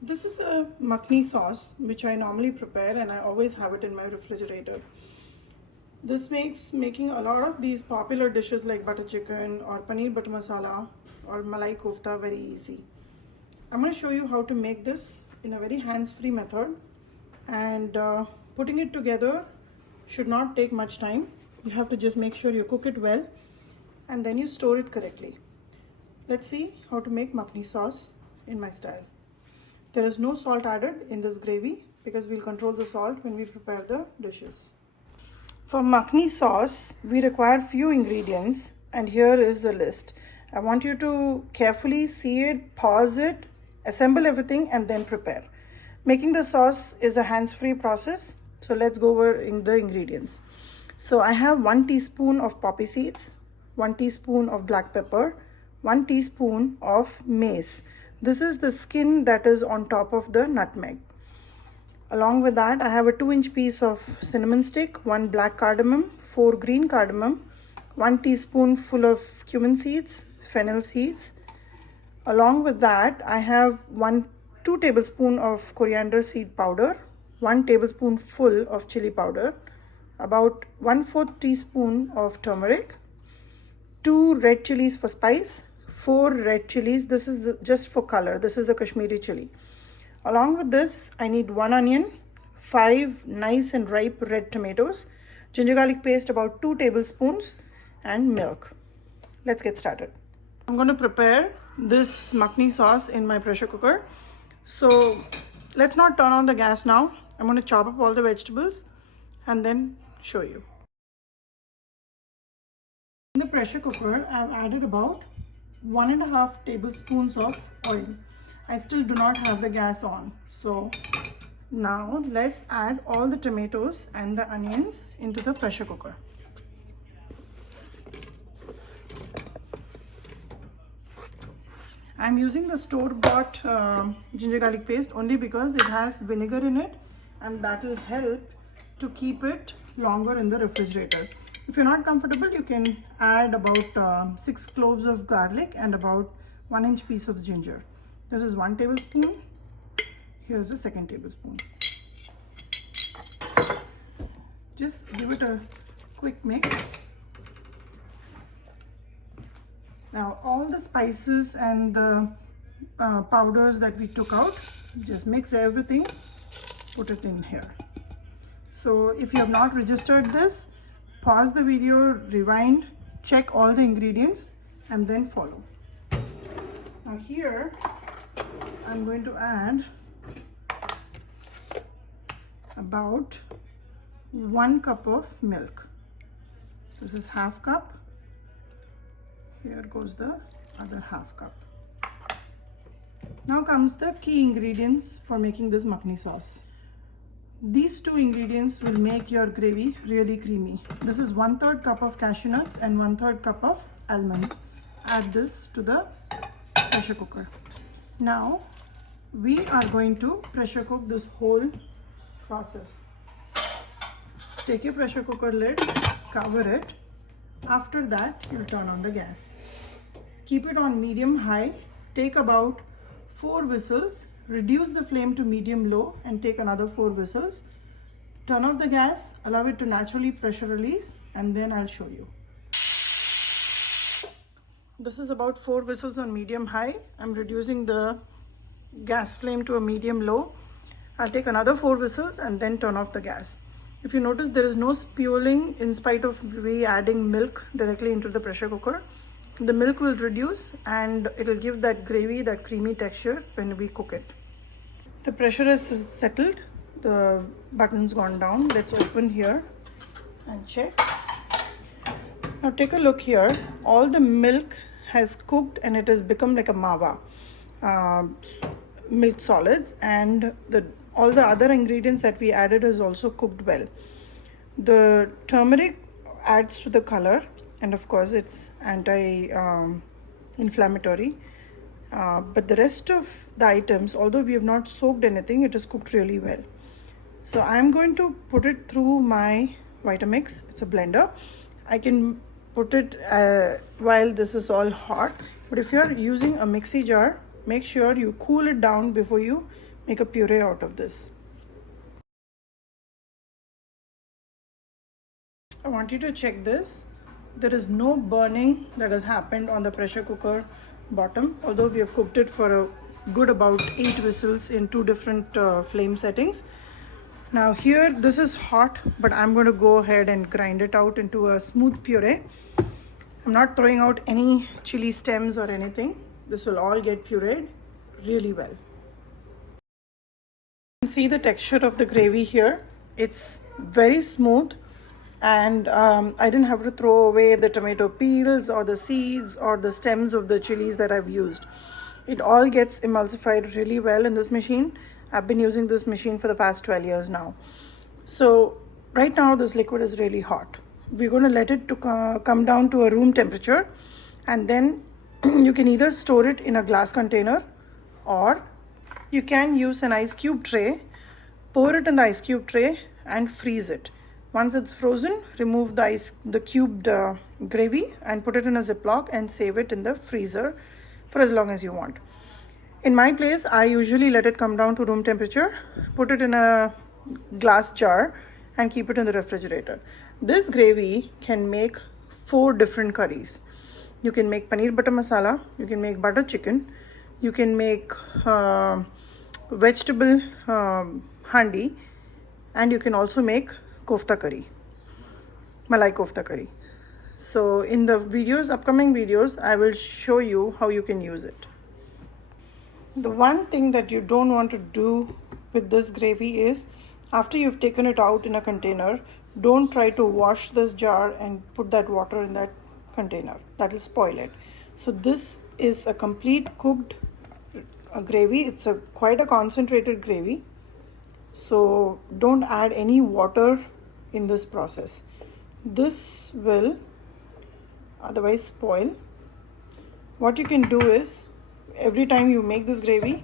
This is a Makhni sauce which I normally prepare and I always have it in my refrigerator. This makes making a lot of these popular dishes like butter chicken or paneer butter masala or malai kofta very easy. I'm going to show you how to make this in a very hands-free method, and putting it together should not take much time. You have to just make sure you cook it well and then you store it correctly. Let's see how to make Makhni sauce in my style. There is no salt added in this gravy because we'll control the salt when we prepare the dishes. For Makhni sauce, we require few ingredients, and here is the list. I want you to carefully see it, pause it, assemble everything and then prepare. Making the sauce is a hands-free process, so let's go over the ingredients. So I have 1 teaspoon of poppy seeds, 1 teaspoon of black pepper, 1 teaspoon of mace. This is the skin that is on top of the nutmeg. Along with that, I have a 2-inch piece of cinnamon stick, 1 black cardamom, 4 green cardamom, 1 teaspoon full of cumin seeds, fennel seeds. Along with that, I have 2 tablespoons of coriander seed powder, 1 tablespoon full of chili powder, about 1/4 teaspoon of turmeric, 2 red chilies for spice, 4 red chilies. This is just for color. This is the Kashmiri chili. Along with this, I need 1 onion, 5 nice and ripe red tomatoes, ginger garlic paste about 2 tablespoons, and milk. Let's get started. I'm going to prepare this Makhni sauce in my pressure cooker. So let's not turn on the gas now. I'm going to chop up all the vegetables and then show you. In the pressure cooker, I've added about 1.5 tablespoons of oil. I still do not have the gas on. So now let's add all the tomatoes and the onions into the pressure cooker. I'm using the store-bought ginger garlic paste only because it has vinegar in it, and that will help to keep it longer in the refrigerator. If you're not comfortable, you can add about 6 cloves of garlic and about 1-inch piece of ginger. This is 1 tablespoon. Here's the 2nd tablespoon. Just give it a quick mix. Now all the spices and the powders that we took out, just mix everything, put it in here. So if you have not registered this, pause the video, rewind, check all the ingredients and then follow. Now here I'm going to add about 1 cup of milk. This is half cup. Here goes the other half cup. Now comes the key ingredients for making this Makhni sauce. These 2 ingredients will make your gravy really creamy. This is 1/3 cup of cashew nuts and 1/3 cup of almonds. Add this to the pressure cooker. Now we are going to pressure cook this whole process. Take your pressure cooker lid, cover it. After that, you'll turn on the gas. Keep it on medium-high. Take about 4 whistles. Reduce the flame to medium-low and take another 4 whistles. Turn off the gas, allow it to naturally pressure release, and then I'll show you. This is about 4 whistles on medium-high. I'm reducing the gas flame to a medium-low. I'll take another 4 whistles and then turn off the gas. If you notice, there is no spewing in spite of we adding milk directly into the pressure cooker. The milk will reduce and it will give that gravy, that creamy texture when we cook it. The pressure is settled. The button's gone down. Let's open here and check. Now take a look here. All the milk has cooked and it has become like a mawa, milk solids, and all the other ingredients that we added is also cooked well. The turmeric adds to the color, and of course it's anti-inflammatory. But the rest of the items, although we have not soaked anything, it is cooked really well. So I'm going to put it through my Vitamix. It's a blender. I can put it while this is all hot, but if you're using a mixie jar, make sure you cool it down before you make a puree out of this. I want you to check this. There is no burning that has happened on the pressure cooker bottom, although we have cooked it for a good about 8 whistles in 2 different flame settings. Now here this is hot, but I'm going to go ahead and grind it out into a smooth puree. I'm not throwing out any chili stems or anything. This will all get pureed really well. You can see the texture of the gravy here. It's very smooth, and I didn't have to throw away the tomato peels or the seeds or the stems of the chilies that I've used. It all gets emulsified really well in this machine. I've been using this machine for the past 12 years now. So right now this liquid is really hot. We're going to let it to come down to a room temperature, and then you can either store it in a glass container or you can use an ice cube tray, pour it in the ice cube tray and freeze it. Once it's frozen, remove the cubed gravy and put it in a Ziploc and save it in the freezer for as long as you want. In my place, I usually let it come down to room temperature, put it in a glass jar and keep it in the refrigerator. This gravy can make 4 different curries. You can make paneer butter masala, you can make butter chicken, you can make vegetable handi, and you can also make kofta curry, malai kofta curry. So in the upcoming videos, I will show you how you can use it. The one thing that you don't want to do with this gravy is, after you've taken it out in a container, don't try to wash this jar and put that water in that container. That will spoil it. So this is a complete cooked gravy. It's quite a concentrated gravy. So don't add any water in this process. This will otherwise spoil. What you can do is, every time you make this gravy,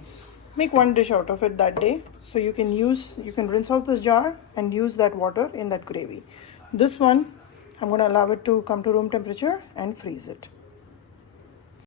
make 1 dish out of it that day. So you can rinse out this jar and use that water in that gravy. This one, I'm going to allow it to come to room temperature and freeze it.